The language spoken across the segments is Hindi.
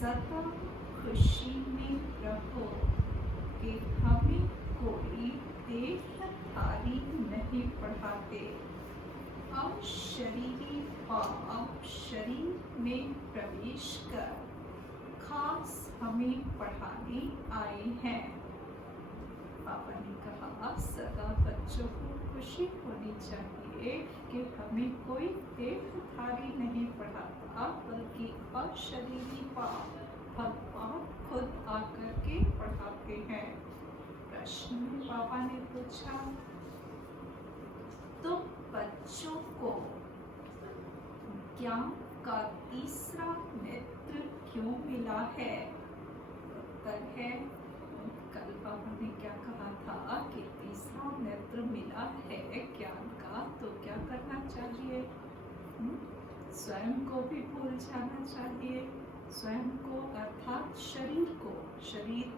सदा खुशी में रहो कि हमें कोई देहधारी नहीं पढ़ाते। अब शरीरी पाप शरीर में प्रवेश कर खास हमें पढ़ाने आए हैं। पापा ने कहा सदा बच्चों को खुशी होनी चाहिए कि हमें कोई देहधारी नहीं पढ़ाता, बल्कि अशरीरी पाप भगवान खुद आकर के पढ़ाते हैं। प्रश्न में पापा ने पूछा, तो बच्चों को ज्ञान का तीसरा नेत्र क्यों मिला है? उत्तर है, कल पापा ने क्या कहा था कि तीसरा नेत्र मिला है ज्ञान का, तो क्या करना चाहिए? स्वयं को भी भूल जाना चाहिए। स्वयं को अर्थात शरीर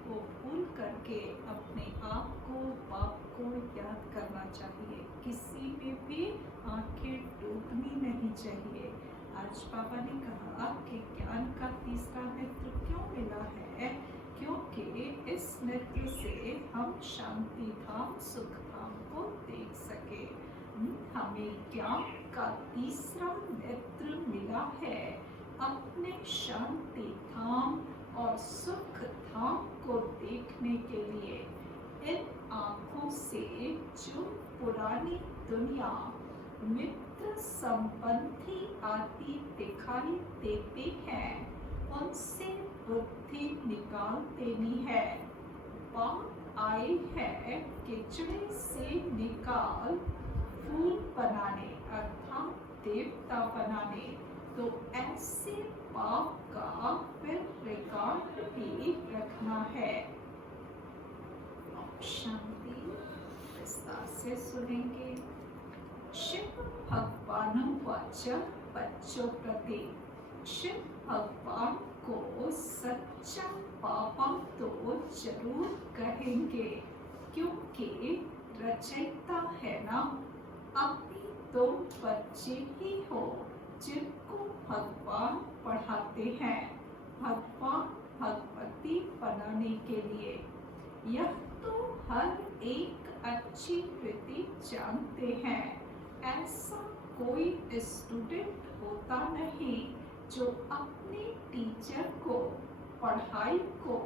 को भूल करके अपने आप को, बाप को याद करना चाहिए। किसी में भी आंखें डूबनी नहीं चाहिए। आज पापा ने कहा कि ज्ञान का तीसरा नेत्र क्यों मिला है? क्योंकि इस नेत्र से हम शांति धाम, सुख धाम को देख सके। हमें ज्ञान का तीसरा नेत्र मिला है अपने शांति धाम और सुख धाम को देखने के लिए। इन आँखों से जो पुरानी दुनिया, मित्र संबंधी आदि दिखाई देते हैं, उनसे बुद्धि निकाल देनी है। बात आई है किचड़े से निकाल फूल बनाने अर्थात देवता बनाने। तो ऐसे पाप का फिर रिकॉर्ड भी रखना है। शांति विस्तार से सुनेंगे। शिव भगवानुवाच बच्चों प्रति, शिव भगवान को सच्चा पापा तो जरूर कहेंगे, क्योंकि रचयिता है ना। अभी तो बच्चे ही हो जिनको भगवान पढ़ाते हैं, भगवान भगवती बनाने के लिए। यह तो हर एक अच्छी रीति जानते हैं। ऐसा कोई स्टूडेंट होता नहीं जो अपने टीचर को, पढ़ाई को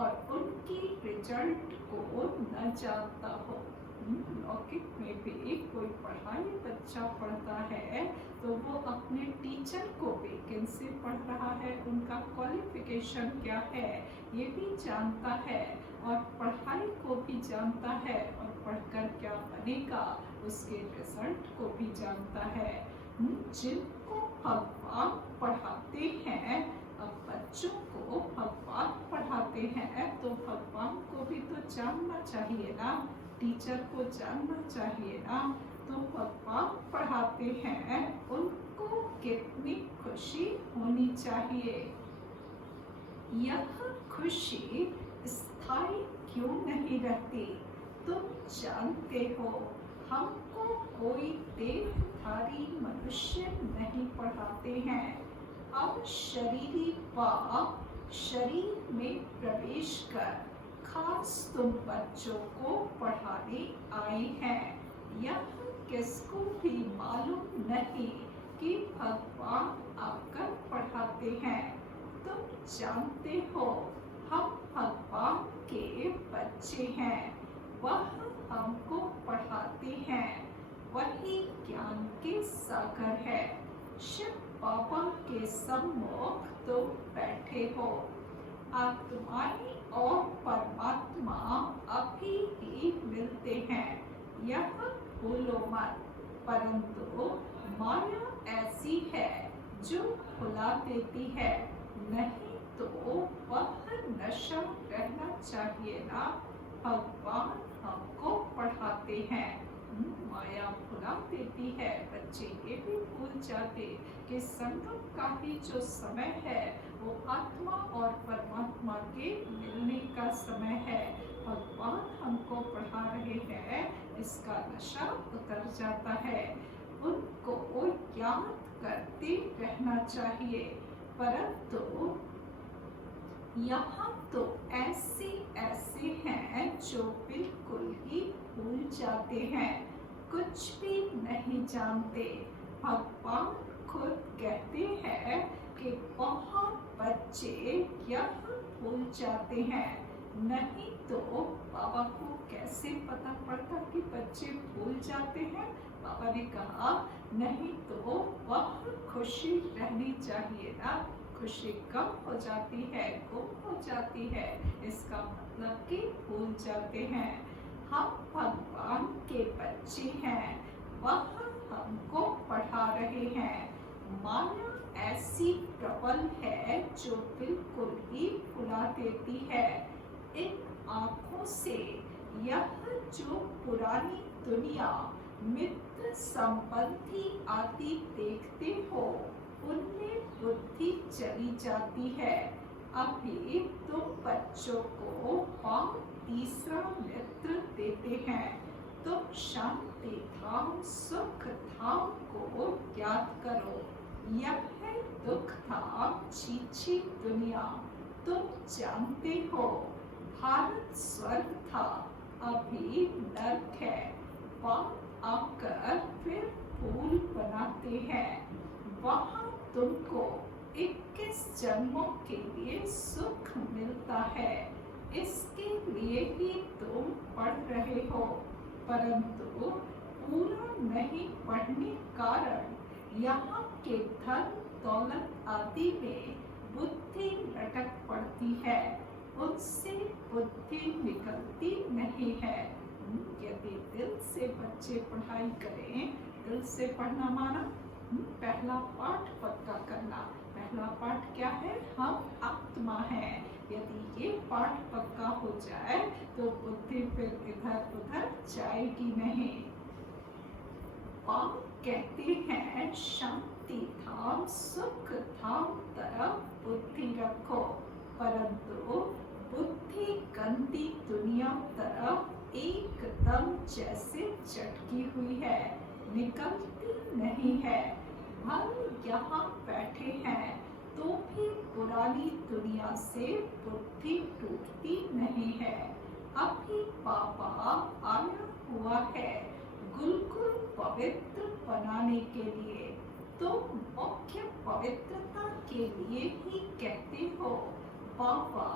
और उनकी रिजल्ट को न जानता हो। लौकिक में भी कोई पढ़ाई बच्चा पढ़ता है तो वो अपने टीचर को भी कैसे पढ़ रहा है, उनका क्वालिफिकेशन क्या है ये भी जानता है, और पढ़ाई को भी जानता है, और पढ़कर क्या बनेगा उसके रिजल्ट को भी जानता है। जिनको भगवान पढ़ाते हैं, अब बच्चों को भगवान पढ़ाते हैं तो भगवान को भी तो जानना चाहिए ना, टीचर को जानना चाहिए ना। तो भगवान पढ़ाते हैं, उनको कितनी खुशी होनी चाहिए। यह खुशी स्थायी क्यों नहीं रहती? तुम जानते हो हमको कोई देहधारी मनुष्य नहीं पढ़ाते हैं। अब शरीरी पाप शरीर में प्रवेश कर खास तुम बच्चों को पढ़ाने आए हैं। यह किसको भी मालूम नहीं कि भगवान आकर पढ़ाते हैं। तुम जानते हो हम भगवान के बच्चे हैं, वह हमको पढ़ाते हैं, वही ज्ञान के सागर है। शिव बाबा के सम्मुख तुम बैठे हो। आत्माएं और परमात्मा अभी ही मिलते हैं, यह भूलो मत। परंतु माया ऐसी है जो भुला देती है, नहीं तो वह नशा रहना चाहिए ना। भगवान हमको पढ़ाते हैं, माया भुला देती है। बच्चे ये भी भूल जाते कि संगम का ही जो समय है वो आत्मा और परमात्मा के मिलने का समय है। भगवान हमको पढ़ा रहे हैं, इसका नशा उतर जाता है। उनको याद करते रहना चाहिए, परंतु यहाँ तो ऐसे ऐसे हैं जो बिल्कुल ही भूल जाते हैं, कुछ भी नहीं जानते। भगवान खुद कहते हैं कि बहुत बच्चे यह भूल जाते हैं, नहीं तो बाबा को कैसे पता पड़ता कि बच्चे भूल जाते हैं। बाबा ने कहा नहीं तो वह खुशी रहनी चाहिए ना, खुशी कम हो जाती है, गुम हो जाती है, इसका मतलब कि भूल जाते हैं। हम भगवान के बच्चे हैं, वह हमको पढ़ा रहे हैं। माया ऐसी प्रबल है जो बिल्कुल ही भुला देती है। इन आँखों से यह जो पुरानी दुनिया मित्र संबंधी आदि देखते हो, उनमें बुद्धि चली जाती है। अभी तुम बच्चों को और तीसरा मित्र देते हैं। तुम शांति धाम सुख धाम को याद करो। यह है दुख धाम छीछी दुनिया। तुम जानते हो भारत स्वर्ग था, अभी नरक है। बाप आकर फिर फूल बनाते हैं, वहाँ तुमको 21 जन्मों के लिए सुख मिलता है। इसके लिए ही तुम पढ़ रहे हो, परंतु पूरा नहीं पढ़ने कारण यहाँ के धन दौलत आदि में बुद्धि लटक पड़ती है, उनसे बुद्धि निकलती नहीं है। यदि दिल से बच्चे पढ़ाई करें, दिल से पढ़ना माना पहला पाठ पक्का करना। पहला पाठ क्या है? हम आत्मा हैं। यदि ये पाठ पक्का हो जाए तो बुद्धि फिर इधर उधर जाएगी नहीं। बाप कहते हैं शांति धाम सुख धाम तरफ बुद्धि रखो, परंतु बुद्धि गंदी दुनिया तरफ एकदम जैसे चटकी हुई है, निकलती नहीं है। हम यहाँ बैठे हैं तो भी पुरानी दुनिया से बुद्धि टूटती नहीं है। अभी बाबा आया हुआ है गुलकुल पवित्र बनाने के लिए। तो मुख्य पवित्रता के लिए ही कहते हो बाबा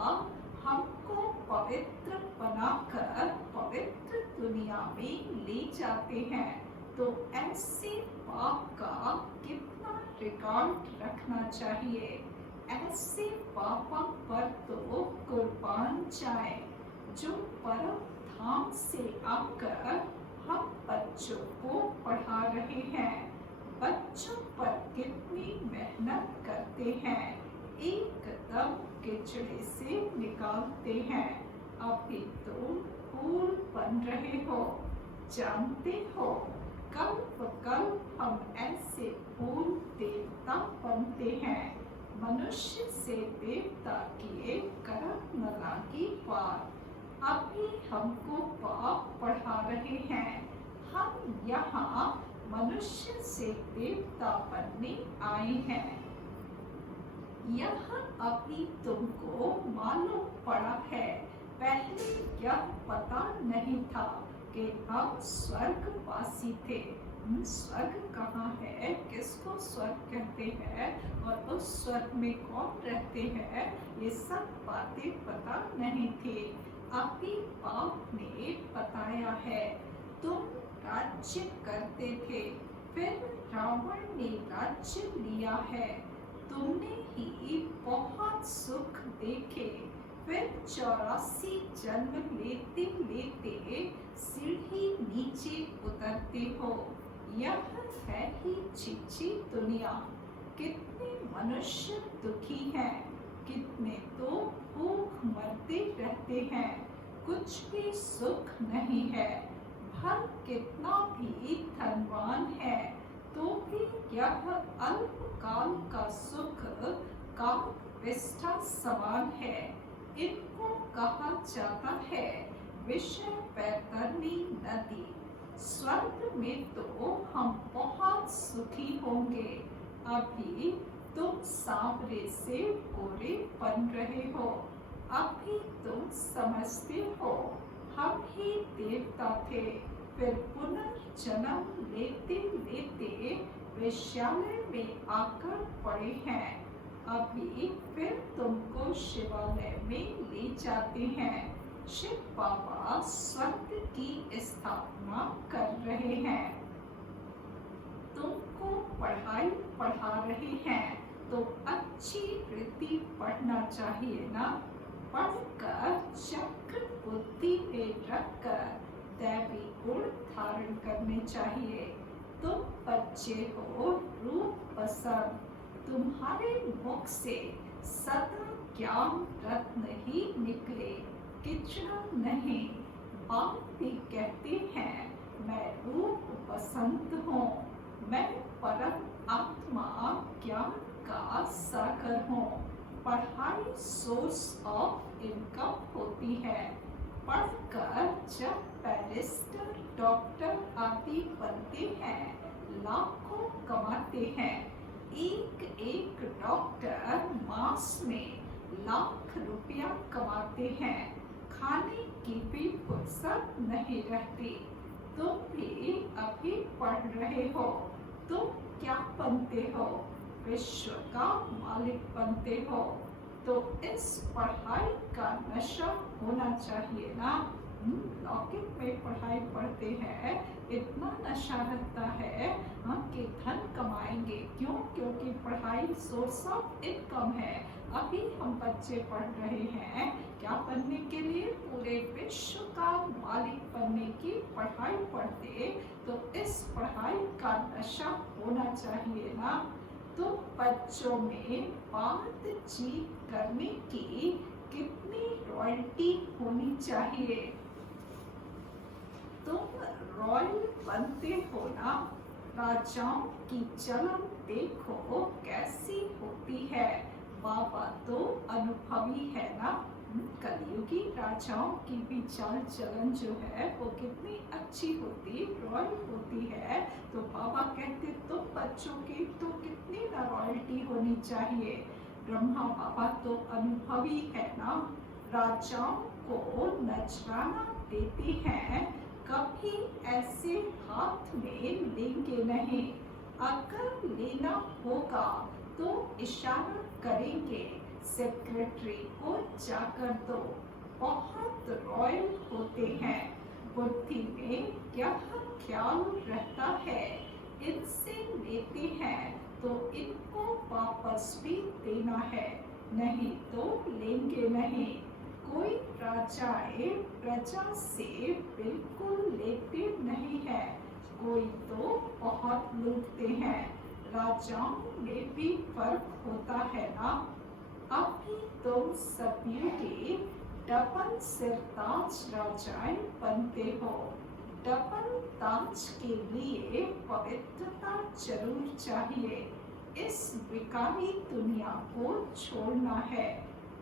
हमको पवित्र बनाकर पवित्र दुनिया में ले जाते हैं। तो ऐसे बाप का कितना रिकॉर्ड रखना चाहिए। ऐसे बाबा पर तो कुर्बान जाए जो परम धाम से आकर हम बच्चों को पढ़ा रहे हैं। बच्चों पर कितनी मेहनत करते हैं, एकदम किचड़े से निकालते हैं। अभी तुम फूल बन रहे हो, जानते हो कल्प कल्प हम ऐसे फूल देवता बनते हैं। मनुष्य से देवता किए कर्म न लागी पार। अभी हमको बाप पढ़ा रहे हैं, हम यहाँ मनुष्य से देवता बनने आए हैं। यह अभी तुमको मालूम पड़ा है, पहले यह पता नहीं था कि हम स्वर्गवासी थे। स्वर्ग कहाँ है, किसको स्वर्ग कहते हैं और उस स्वर्ग में कौन रहते हैं, ये सब बातें पता नहीं थी। अभी बाप ने बताया है। तुम राज्य करते थे, फिर रावण ने राज्य लिया है। तुमने ही बहुत सुख देखे, फिर 84 जन्म लेते लेते सीढ़ी नीचे उतरते हो। यह है ही छीछी दुनिया। कितने मनुष्य दुखी हैं, कितने तो भूख मरते रहते हैं, कुछ भी सुख नहीं है। भर कितना भी धनवान है तो भी यह अल्पकाल का सुख काक विष्ठा समान है। इनको कहा जाता है विषय बैतरणी नदी। स्वर्ग में तो हम बहुत सुखी होंगे। अभी तुम सांवरे से गोरे बन रहे हो। अभी तुम समझते हो हम ही देवता थे, फिर पुनर्जन्म लेते लेते वैश्यालय में आकर पड़े हैं। अभी फिर तुमको शिवालय में ले जाते हैं। शिव बाबा स्वर्ग की स्थापना कर रहे हैं। तुमको पढ़ाई पढ़ा रहे हैं तो अच्छी रीति पढ़ना चाहिए ना। पढ़कर चक्र बुद्धि में रखकर दैवी गुण धारण करने चाहिए। तुम बच्चे हो रूप पसंद, तुम्हारे मुख से सदा ज्ञान रत्न ही निकले, किचड़ा नहीं। बाप भी कहते हैं मैं रूप पसंद हूँ, मैं परम आत्मा ज्ञान का सागर हूँ। पढ़ाई सोर्स ऑफ इनकम होती है। पढ़कर जब बैरिस्टर, डॉक्टर आदि बनते हैं, लाखों कमाते हैं। एक एक डॉक्टर मास में लाख रुपया कमाते हैं। खाने की भी फुर्सत नहीं रहती। तुम भी अभी पढ़ रहे हो, तुम क्या बनते हो? विश्व का मालिक बनते हो। तो इस पढ़ाई का नशा होना चाहिए ना। लौकिक में पढ़ाई पढ़ते हैं, इतना नशा रहता है कि धन कमाएंगे। क्यों? क्योंकि पढ़ाई सोर्स ऑफ इनकम है। अभी हम बच्चे पढ़ रहे हैं क्या बनने के लिए? पूरे विश्व का मालिक बनने की पढ़ाई पढ़ते, तो इस पढ़ाई का नशा होना चाहिए ना। तो बच्चों में बातचीत करने की कितनी रॉयल्टी होनी चाहिए। तुम रॉयल बनते हो ना। राजाओं की चलन देखो कैसी होती है। बाबा तो अनुभवी है ना। कलयुगी राजाओं की भी चाल चलन जो है वो कितनी अच्छी होती, रॉयल होती है। तो बाबा कहते तुम बच्चों की तो कितनी ना रॉयल्टी होनी चाहिए। ब्रह्मा बाबा तो अनुभवी है ना। राजाओं को नजराना देते हैं, कभी ऐसे हाथ में लेंगे नहीं। अगर लेना होगा तो इशारा करेंगे, सेक्रेटरी को जाकर दो। बहुत रॉयल होते हैं। बुद्धि में यह ख्याल रहता है इनसे लेते हैं तो इनको वापस भी देना है, नहीं तो लेंगे नहीं। कोई राजाएं प्रजा से बिल्कुल लेते नहीं है, कोई तो बहुत लूटते हैं। राजाओं में भी फर्क होता है ना। अभी तुम सदियों के डबल सिरताज राजाएं बनते हो। डबल ताज के लिए पवित्रता जरूर चाहिए। इस विकारी दुनिया को छोड़ना है।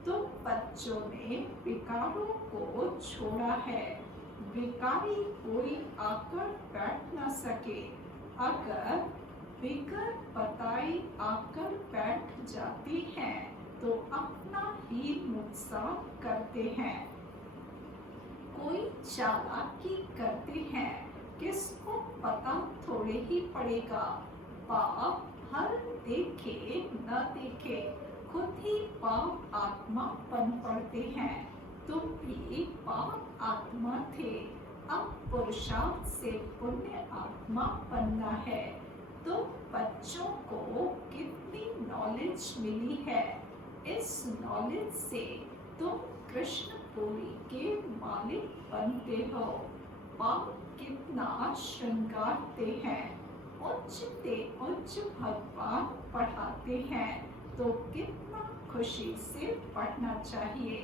तुम बच्चों ने विकारों को छोड़ा है। विकारी कोई आकर बैठ न सके। अगर बिगर बताए आकर बैठ जाती हैं तो अपना ही नुकसान करते हैं। कोई चालाकी करते हैं, किसको पता थोड़े ही पड़ेगा। पाप हर देखे न देखे खुद ही पाप आत्मा बन पड़ते हैं। तुम भी पाप आत्मा थे, अब पुरुषार्थ से पुण्य आत्मा बनना है। तो बच्चों को कितनी नॉलेज मिली है। इस नॉलेज से तुम कृष्णपुरी के मालिक बनते हो। बाप कितना श्रृंगारते हैं, उच्चते उच्च भगवान पढ़ाते हैं, तो कितना खुशी से पढ़ना चाहिए।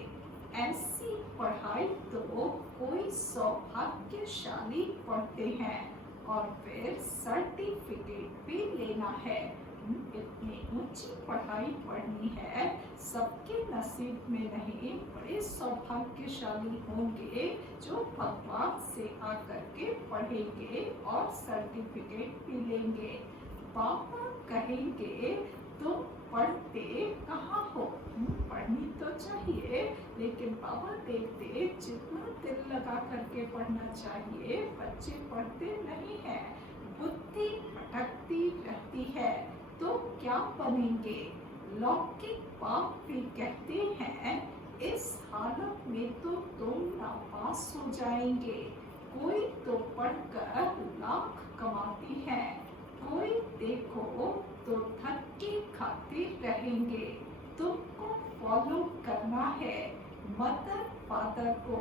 ऐसी पढ़ाई तो कोई सौभाग्यशाली पढ़ते हैं और फिर सर्टिफिकेट भी लेना है। इतनी ऊंची पढ़ाई पढ़नी है, सबके नसीब में नहीं। बड़े सौभाग्यशाली होंगे जो भगवान से आकर के पढ़ेंगे और सर्टिफिकेट भी लेंगे। बाबा कहेंगे तुम पढ़ते कहाँ हो? पढ़नी तो चाहिए, लेकिन बाबा देखते जितना दिल लगा करके पढ़ना चाहिए बच्चे पढ़ते नहीं है, बुद्धि भटकती रहती है। तो क्या बनेंगे? लौकिक बाप भी कहते हैं इस हालत में तो तुम नापास हो जाएंगे। कोई तो पढ़कर लाख कमाती है, कोई देखो तो धक्के खाते रहेंगे। तुमको फॉलो करना है मदर फादर को,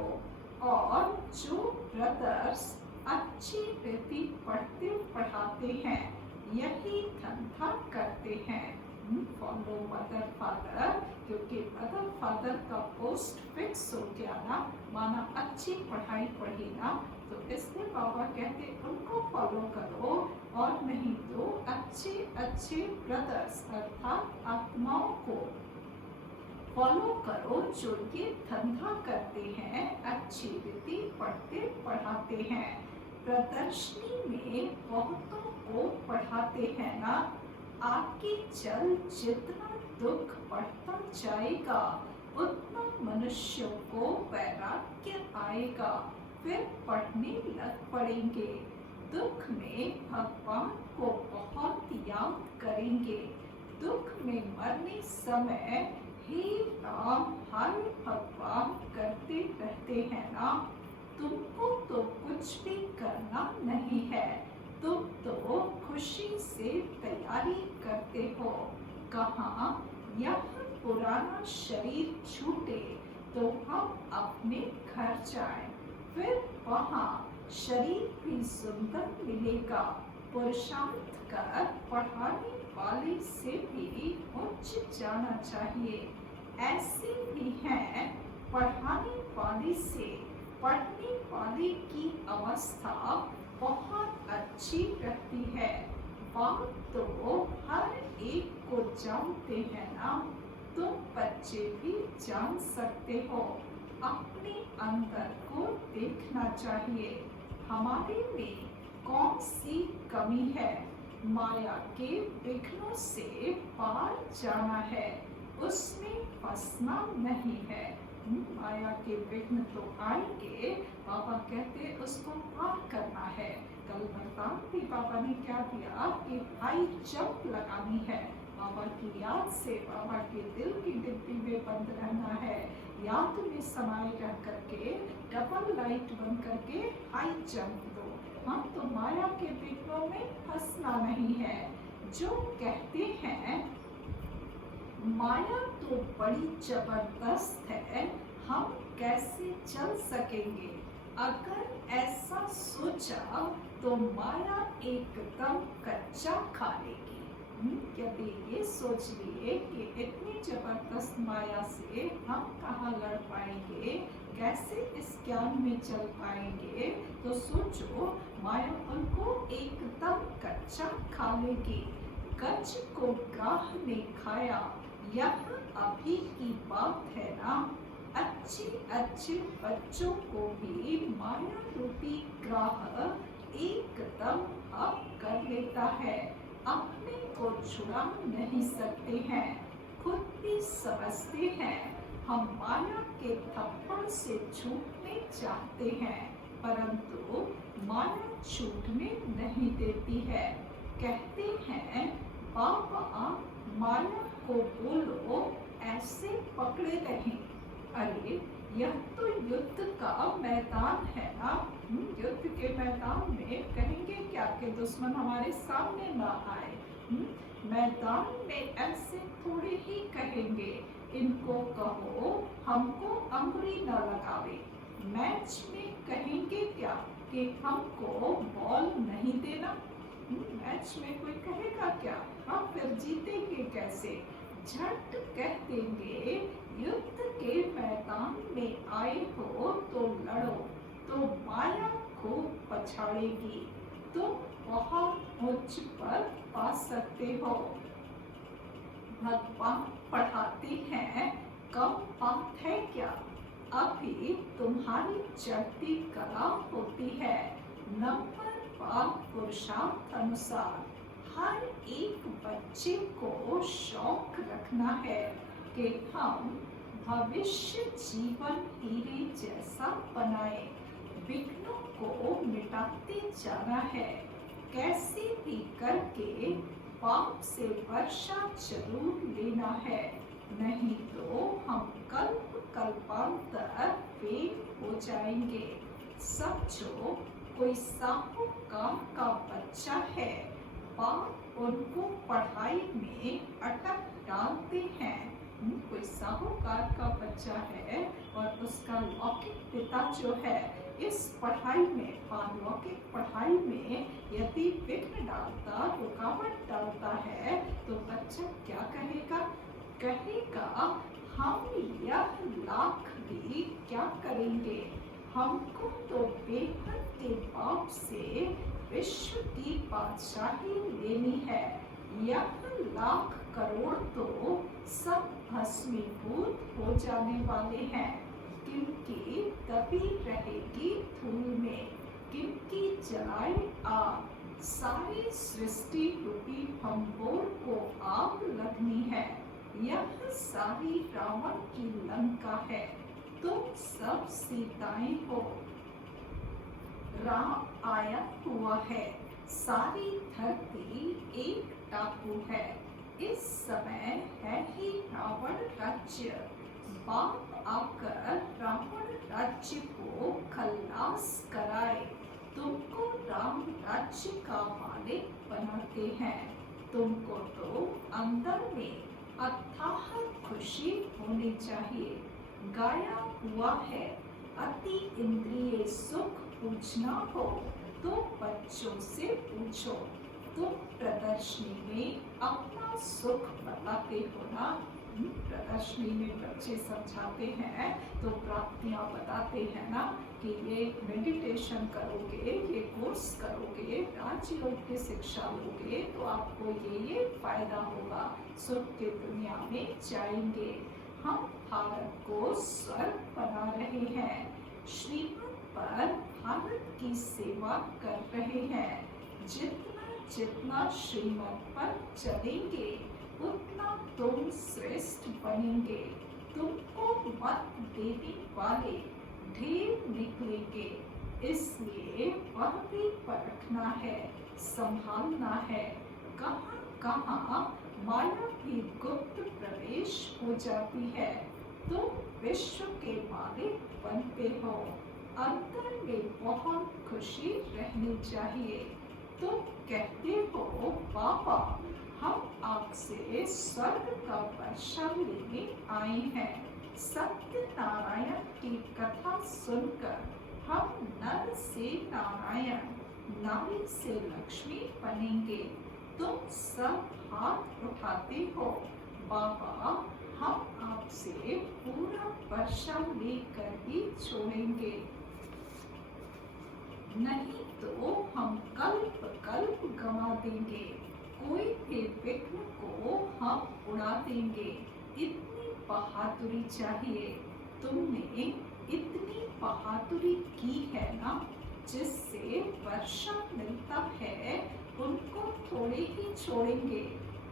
और जो ब्रदर्स अच्छी रीति पढ़ते पढ़ाते हैं यही धंधा करते हैं। फॉलो मदर फादर, क्योंकि मदर फादर का पोस्ट फिक्स हो गया ना, माना अच्छी पढ़ाई पढ़ी ना, तो इसलिए बाबा कहते उनको फॉलो करो, और नहीं तो अच्छे अच्छे ब्रदर्स अर्थात आत्माओं को फॉलो करो जो ये धंधा करते हैं, अच्छी रीति पढ़ते पढ़ाते हैं। प्रदर्शनी में बहुतों को पढ़ाते हैं ना, आगे चल जितना दुख बढ़ता जाएगा उतना मनुष्यों को वैराग्य आएगा, फिर पढ़ने लग पड़ेंगे। दुख में भगवान को बहुत याद करेंगे, दुख में मरने समय हे राम हर भगवान करते रहते हैं ना। तुमको तो कुछ भी करना नहीं है, तुम तो खुशी से तैयारी करते हो। कहाँ यह पुराना शरीर छूटे तो हम अपने घर जाएं, फिर वहाँ शरीर भी सुंदर मिलेगा। पुरुषार्थ कर पढ़ाने वाले से भी उच्च जाना चाहिए। ऐसे भी हैं पढ़ाने वाले से पढ़ने वाले की अवस्था बहुत अच्छी रहती है। बात तो हर एक को जानते हैं ना, तुम बच्चे भी जान सकते हो। अपने अंदर को देखना चाहिए, हमारे में कौन सी कमी है। माया के विघ्नों से पार जाना है, उसमें फंसना नहीं है। माया के विघ्न तो आएंगे, बाबा कहते उसको पार करना है। कल वरदान भी बाबा ने क्या दिया कि हाई जंप लगानी है। बाबा की याद से, बाबा के दिल की डिब्बी में बंद रहना है, याद में समाये रह करके डबल लाइट बन करके हाई जंप दो। हम तो माया के विघ्नों में फंसना नहीं है। जो कहते हैं माया तो बड़ी जबरदस्त है, हम कैसे चल सकेंगे। अगर ऐसा सोचा तो माया एकदम कच्चा खा लेगी। यदि ये सोच लिए कि इतनी जबरदस्त माया से हम कहाँ लड़ पाएंगे, कैसे इस ज्ञान में चल पाएंगे, तो सोचो माया उनको एकदम कच्चा खा लेगी। कच्च को ग्राह ने खाया, यह अभी की बात है ना। अच्छे अच्छे बच्चों को भी माया रूपी ग्राह एकदम अब कर लेता है, अपने को छुड़ा नहीं सकते हैं। खुद भी समझते हैं हम माया के थप्पड़ से छूटने चाहते हैं, परंतु माया छूटने नहीं देती है। कहते हैं बाबा माया को बोलो ऐसे पकड़े रहें। अरे यह तो युद्ध का मैदान है ना, युद्ध के मैदान में कहेंगे क्या कि दुश्मन हमारे सामने ना आए। मैदान में ऐसे थोड़े ही कहेंगे, इनको कहो हमको अंगुली न लगावे। मैच में कहेंगे क्या कि हमको बॉल नहीं देना। मैच में कोई कहेगा क्या, हम फिर जीतेंगे कैसे। झट कह देंगे युद्ध के मैदान में आए हो तो लड़ो, तो माया खूब पछाड़ेगी, तुम बहुत उच्च पर पा सकते हो। भगवान पढ़ाते हैं, कम बात है क्या। अभी तुम्हारी चढ़ती कला होती है, नंबर पार पुरुषार्थ अनुसार हर एक बच्चे को शौक रखना है कि हम भविष्य जीवन हीरे जैसा बनाए। विघ्नों को मिटाते जाना है, कैसे भी करके पाप से वर्षा जरूर लेना है, नहीं तो हम कल्प कल्पांतर फेल हो जाएंगे। समझो कोई साहूकार का बच्चा है, बाप उनको पढ़ाई में अटक डालते हैं। कोई साहूकार का बच्चा है और उसका लौकिक पिता जो है इस पढ़ाई में, पारलौकिक पढ़ाई में यदि विघ्न डालता, रुकावट डालता है, तो बच्चा क्या कहेगा? कहेगा हम यह लाख भी क्या करेंगे, हमको तो बेहद के बाप से विश्व की बादशाही लेनी है। यह लाख करोड़ तो सब भस्मीभूत हो जाने वाले हैं, क्योंकि तभी रहेगी धूल में, क्योंकि जलाए आग। सारी सृष्टि रूपी भंबोर को आग लगनी है। यह सारी रावण की लंका है, तुम सब सीताएं हो। राम आया हुआ है, सारी धरती एक टापू है। इस समय है ही रावण राज्य, बाप आकर रावण राज्य को खल्लास कराए। तुमको राम राज्य का मालिक बनाते हैं। तुमको तो अंदर में अथाह खुशी होनी चाहिए। गाया हुआ है, अति इंद्रिय सुख पूछना हो तो बच्चों से पूछो। तुम प्रदर्शनी में अपना सुख बताते हो ना, प्रदर्शनी में बच्चे समझाते हैं तो प्राप्तियां बताते हैं ना कि ये मेडिटेशन करोगे, ये कोर्स करोगे, राजयोग की शिक्षा लोगे तो आपको ये फायदा होगा, सुख की दुनिया में जाएंगे। हम भारत को स्वर्ग बना रहे हैं, श्रीमत पर भारत की सेवा कर रहे हैं। जितना जितना श्रीमत पर चलेंगे उतना तुम श्रेष्ठ बनेंगे। तुमको मत देने वाले ढेर निकलेंगे, इसलिए वह भी परखना है, संभालना है। कहाँ कहाँ माया भी गुप्त प्रवेश हो जाती है। तुम विश्व के मालिक बनते हो, अंदर में बहुत खुशी रहनी चाहिए। तुम कहते हो बाबा हम आपसे स्वर्ग का वर्षा लेने आए हैं। सत्य नारायण की कथा सुनकर हम नर से नारायण, नारी से लक्ष्मी बनेंगे। तुम सब हाथ उठाते हो, बाबा हम आपसे पूरा वर्षा लेकर ही छोड़ेंगे, नहीं तो हम कल्प कल्प गंवा देंगे। कोई भी विघ्न को हम उड़ा देंगे। इतनी बहादुरी चाहिए। तुमने इतनी बहादुरी की है ना, जिससे वर्षा मिलता है उनको थोड़े ही छोड़ेंगे।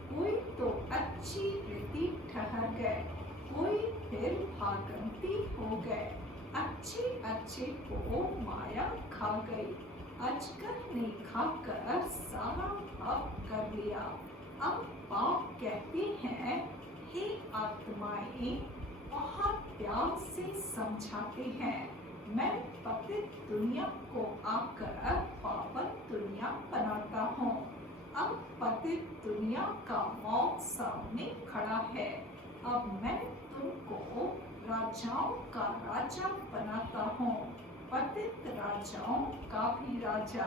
कोई तो अच्छी रीति ठहर गए, कोई फिर भागंती हो गए। अच्छे अच्छे को माया खा गई, अजगर ने खाकर सारा पाप कर लिया। अब पाप कहते हैं, हे आत्माएं, बहुत प्यार से समझाते हैं, मैं पतित दुनिया को आकर पावन दुनिया बनाता हूँ। अब पतित दुनिया का मौत सामने खड़ा है। अब मैं तुमको राजाओं का राजा बनाता हूँ, पतित राजाओं का भी राजा।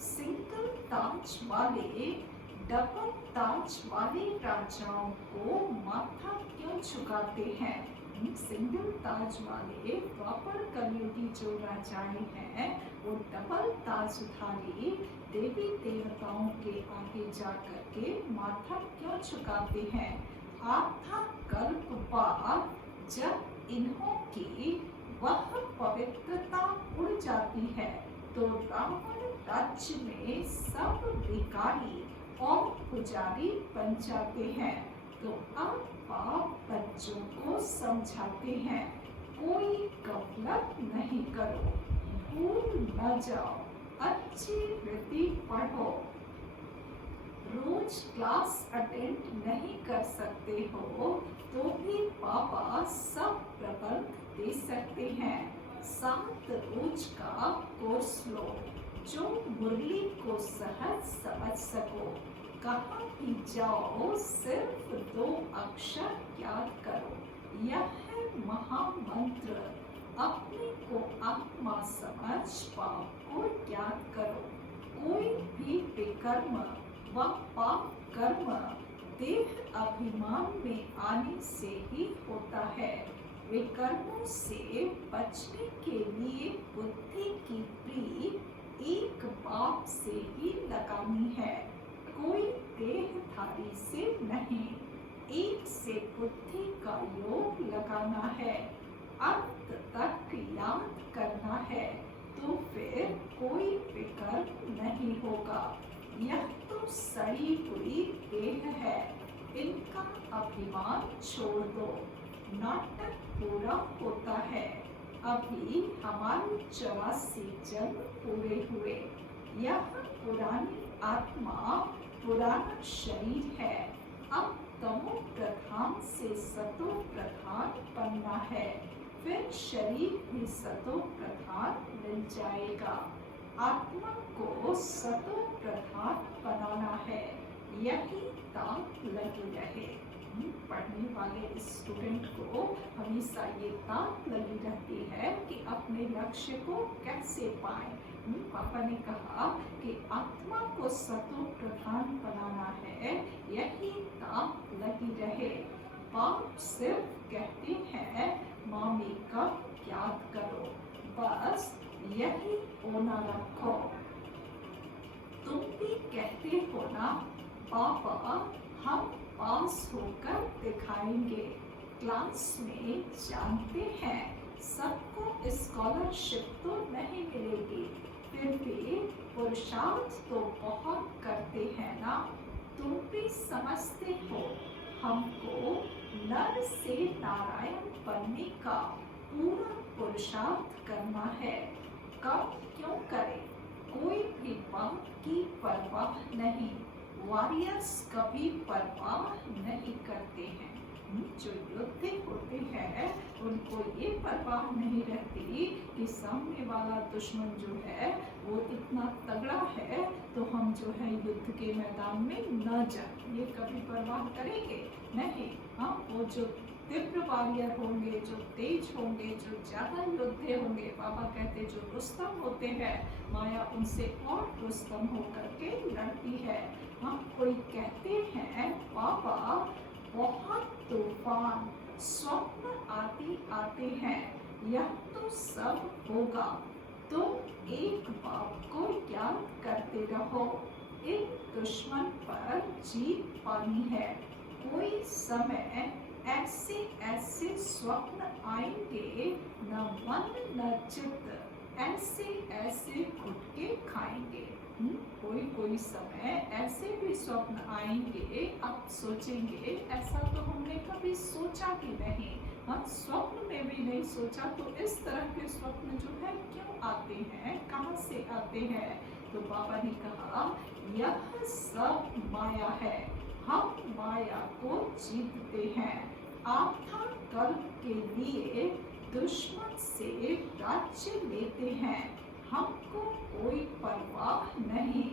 सिंगल ताज वाले, डबल ताज वाले राजाओं को माथा क्यों झुकाते हैं? सिंगल ताज वाले द्वापर कलयुगी जो राजाएं हैं वो डबल ताजधारी देवी देवताओं के आगे जाकर के माथा क्यों झुकाते हैं? आधा कल्प बाद जब इन्हों की वह पवित्रता उड़ जाती है तो रावण राज्य में सब विकारी और पुजारी बन जाते हैं। तो अब बाप बच्चों को समझाते हैं, कोई गफलत नहीं करो, भूल न जाओ, अच्छी रीति पढ़ो। रोज क्लास अटेंड नहीं कर सकते हो तो भी पापा सब प्रबंध दे सकते हैं। 7 रोज का कोर्स लो जो मुरली को सहज समझ सको। कहाँ भी जाओ सिर्फ 2 अक्षर याद करो, यह है महामंत्र। अपने को आत्मा समझ पाप को याद करो। कोई भी विकर्म व पाप कर्म देह अभिमान में आने से ही होता है। विकर्मों से बचने के लिए बुद्धि की प्रीत एक बाप से ही लगानी है, कोई देहधारी से नहीं। एक से बुद्धि का योग लगाना है, अंत तक याद करना है, तो फिर कोई विकर्म नहीं होगा। यह तो सड़ी हुई देह है, इनका अभिमान छोड़ दो, नाटक पूरा होता है। अभी हमारे 84 जन्म पूरे हुए। यह पुरानी आत्मा पुराना शरीर है, अब तमो प्रधान से सतो प्रधान बनना है, फिर शरीर भी सतो प्रधान मिल जाएगा। आत्मा को सतो प्रधान बनाना है, यही ताक लगी रहे। पढ़ने वाले स्टूडेंट को हमेशा ये ताक लगी रहती है कि अपने लक्ष्य को कैसे पाए। पापा ने कहा कि आत्मा को सतो प्रधान बनाना है, यही ताक लगी रहे। बाप सिर्फ कहते हैं मामी का याद करो, बस यही होना रखो। तुम भी कहते हो ना पापा हम पास होकर दिखाएंगे। क्लास में जानते हैं सबको स्कॉलरशिप तो नहीं मिलेगी, फिर भी पुरुषार्थ तो बहुत करते हैं ना। तुम भी समझते हो हमको नर से नारायण बनने का पूरा पुरुषार्थ करना है। कब क्यों करें, कोई भी बात की परवाह नहीं। वॉरियर्स कभी परवाह नहीं करते हैं। जो योद्धे होते हैं उनको ये परवाह नहीं रहती कि सामने वाला दुश्मन जो है वो इतना तगड़ा है तो हम जो है युद्ध के मैदान में न जाए, ये कभी परवाह करेंगे नहीं। हाँ, वो जो तीव्र वॉरियर होंगे, जो तेज होंगे, जो ज्यादा योद्धे होंगे, बाबा कहते जो रुस्तम होते हैं, माया उनसे और रुस्तम होकर के लड़ती है। हाँ, कोई कहते हैं बाबा बहुत तूफान स्वप्न आते हैं, यह तो सब होगा। तो एक बाप को याद करते रहो, एक दुश्मन पर जीत पानी है। कोई समय ऐसे ऐसे स्वप्न आएंगे, न मन न चित्त, ऐसे ऐसे गुटके खाएंगे। कोई समय ऐसे भी स्वप्न आएंगे, आप सोचेंगे ऐसा तो हमने कभी सोचा ही नहीं। हाँ, स्वप्न में भी नहीं सोचा, तो इस तरह के स्वप्न जो है क्यों आते हैं, कहाँ से आते हैं? तो बाबा ने कहा यह सब माया है, हम माया को जीतते हैं। आधा कल्प के लिए दुश्मन से राज्य लेते हैं, हमको कोई परवाह नहीं।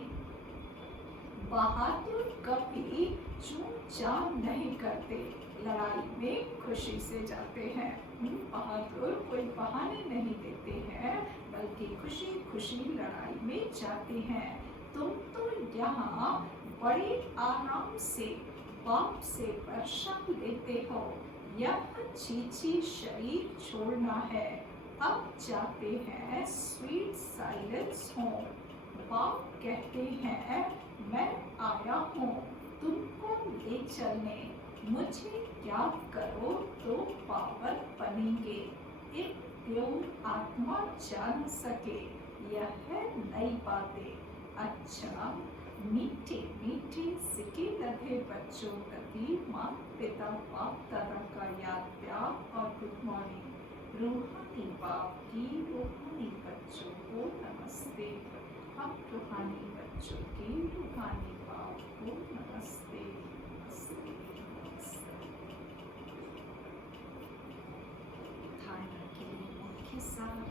बहादुर कभी चूक-चाक नहीं करते, लड़ाई में खुशी से जाते हैं। बहादुर कोई बहाने नहीं देते हैं, बल्कि खुशी खुशी लड़ाई में जाते हैं। तुम तो यहाँ बड़े आराम से बाप से वर्षा लेते हो, यह चीची शरीर छोड़ना है। अब जाते हैं स्वीट साइलेंस होम। बाप कहते हैं मैं आया हूँ तुमको ले चलने, मुझे याद करो तो पावन बनेंगे। एक प्योर आत्मा जान सके, यह है नई बातें। अच्छा, मीठे मीठे सिके राधे बच्चों प्रति माँ पिता बाप दादा का याद प्यार और गुड मॉर्निंग। रूहानी बाप की रूहानी बच्चों को नमस्ते। हम रूहानी बच्चों की रूहानी बाप को नमस्ते नमस्ते नमस्ते। धारणा के लिए मुख्य सार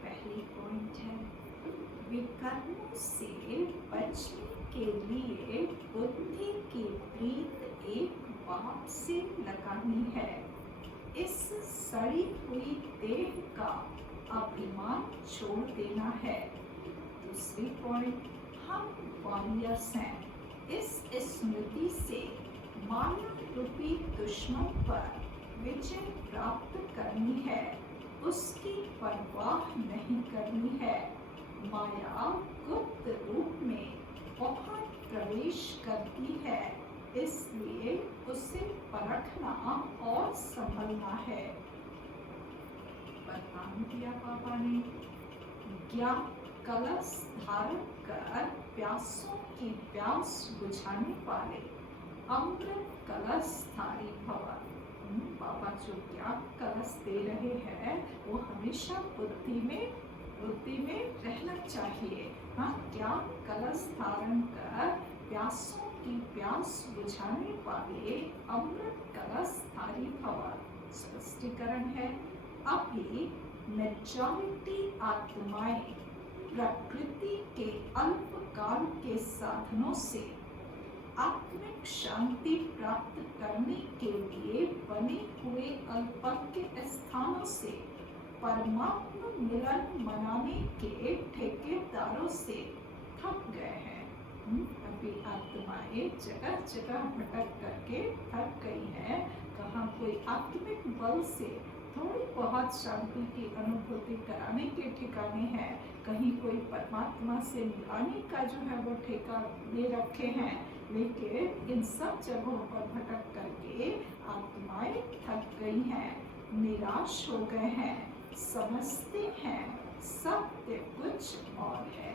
पहली पॉइंट है, विकर्मों से बचने के लिए बुद्धि की प्रीत एक बाप से लगानी है। इस सड़ी हुई देह का अभिमान छोड़ देना है। दूसरी पॉइंट, हम वॉरियर्स हैं। इस स्मृति से माया रूपी दुश्मन पर विजय प्राप्त करनी है, उसकी परवाह नहीं करनी है। माया गुप्त रूप में बहुत प्रवेश करती है, इसलिए उसे परखना और संभलना है। वरदान दिया बाबा ने, ज्ञान कलश धारण कर प्यासों की प्यास बुझाने वाले अमृत कलश धारी भव। बाबा जो ज्ञान कलश दे रहे हैं वो हमेशा बुद्धि में रहना चाहिए। हाँ, ज्ञान कलश धारण कर प्यासों की प्यास बुझाने वाले अमृत कलश धारी भव। स्पष्टीकरण है, अभी मेजॉरिटी आत्माएं प्रकृति के अल्पकाल के साधनों से आत्मिक शांति प्राप्त करने के लिए बने हुए अल्पज्ञ स्थानों से परमात्मा मिलन मनाने के ठेकेदारों से थक गए हैं। अभी आत्माएं जगह जगह भटक करके थक गई हैं। कहाँ कोई आत्मिक बल से थोड़ी बहुत शांति की अनुभूति कराने के ठिकाने हैं, कहीं कोई परमात्मा से मिलाने का जो है वो ठेका ले रखे हैं। लेकिन इन सब जगहों पर भटक करके आत्माएं थक गई हैं, निराश हो गए हैं, समझते हैं सत्य कुछ और है।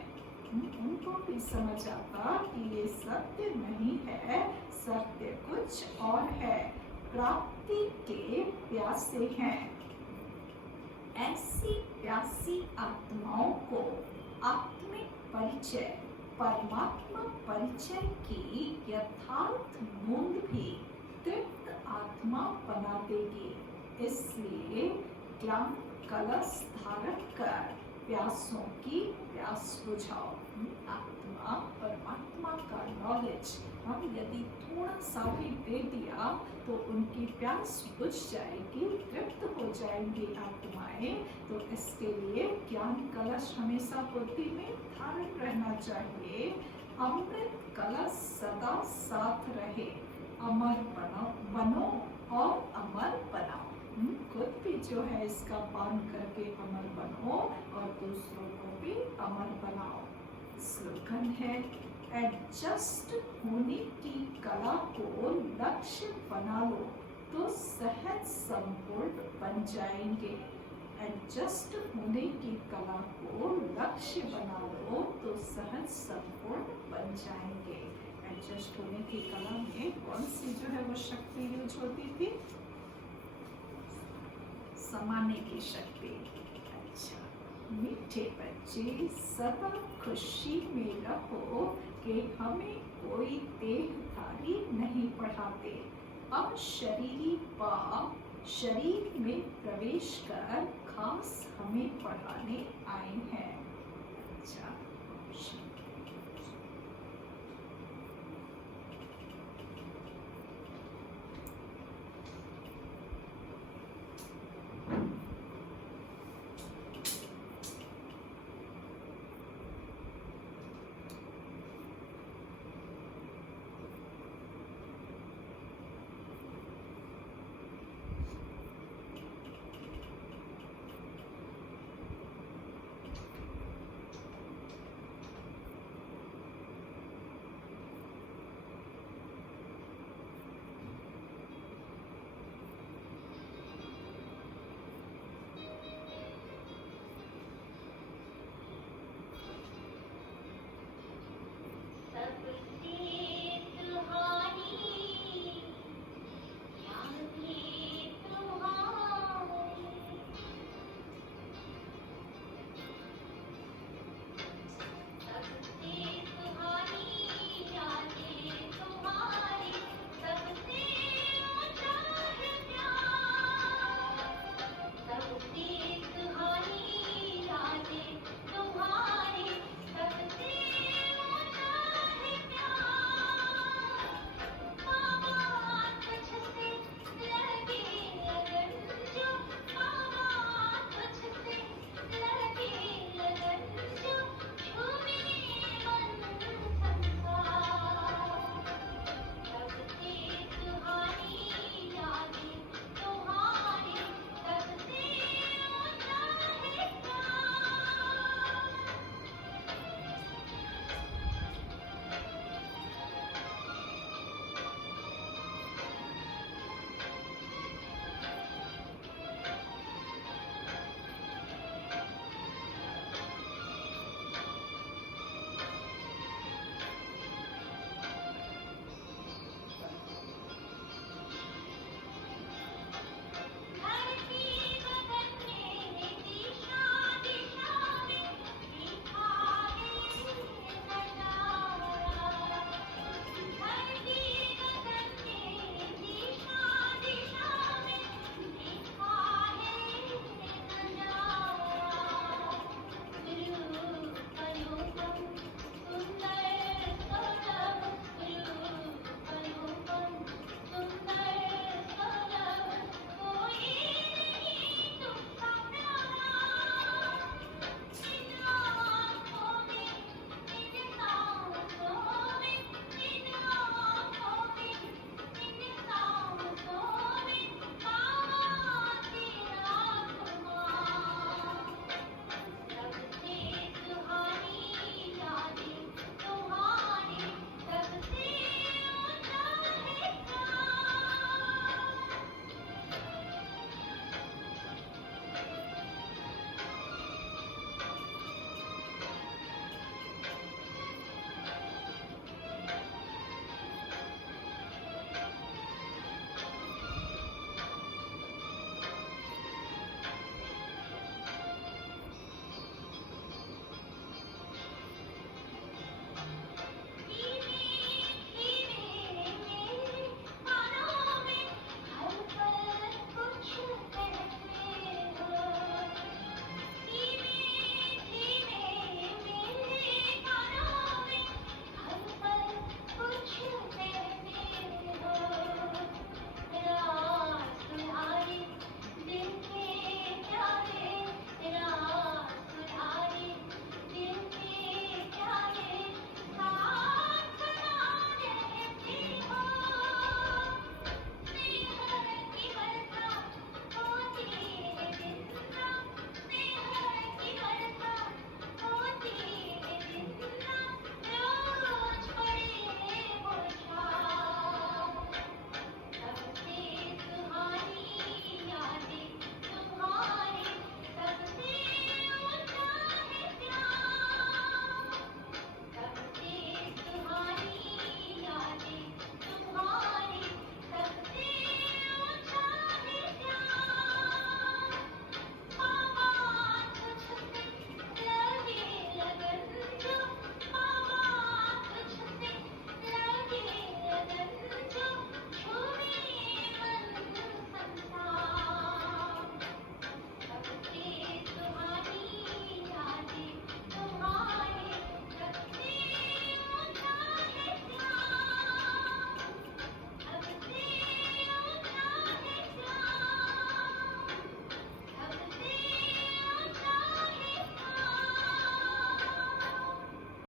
उनको भी समझ आता कि ये सत्य नहीं है, सत्य कुछ और है। प्राप्ति के प्यासे हैं। ऐसी प्यासी आत्माओं को आत्मिक परिचय, परमात्मा परिचय की यथार्थ बूंद भी तृप्त आत्मा बना देगी। इसलिए ज्ञान कलश धारण कर प्यासों की प्यास बुझाओ। आत्मा परमात्मा का नॉलेज हम यदि थोड़ा सा भी दे दिया तो उनकी प्यास बुझ जाएगी, तृप्त हो जाएंगी आत्माएं। तो इसके लिए ज्ञान कलश हमेशा बुद्धि में धारण रहना चाहिए। अमृत कलश सदा साथ रहे। अमर बनो और अमर बनाओ। खुद भी जो है इसका पान करके अमर बनो और दूसरों को भी अमर बनाओ। स्लोगन है, एडजस्ट होने की कला को लक्ष्य बना लो तो सहज संपूर्ण बन जाएंगे। एडजस्ट होने की कला को लक्ष्य बना लो तो सहज संपूर्ण बन जाएंगे। एडजस्ट होने की कला में कौन सी जो है वो शक्ति यूज होती थी? समाने की शक्ति। अच्छा, मीठे बच्चे सदा खुशी में रहो कि हमें कोई देहधारी नहीं पढ़ाते। अब शरीरी बाप शरीर में प्रवेश कर खास हमें पढ़ाने आए हैं। अच्छा,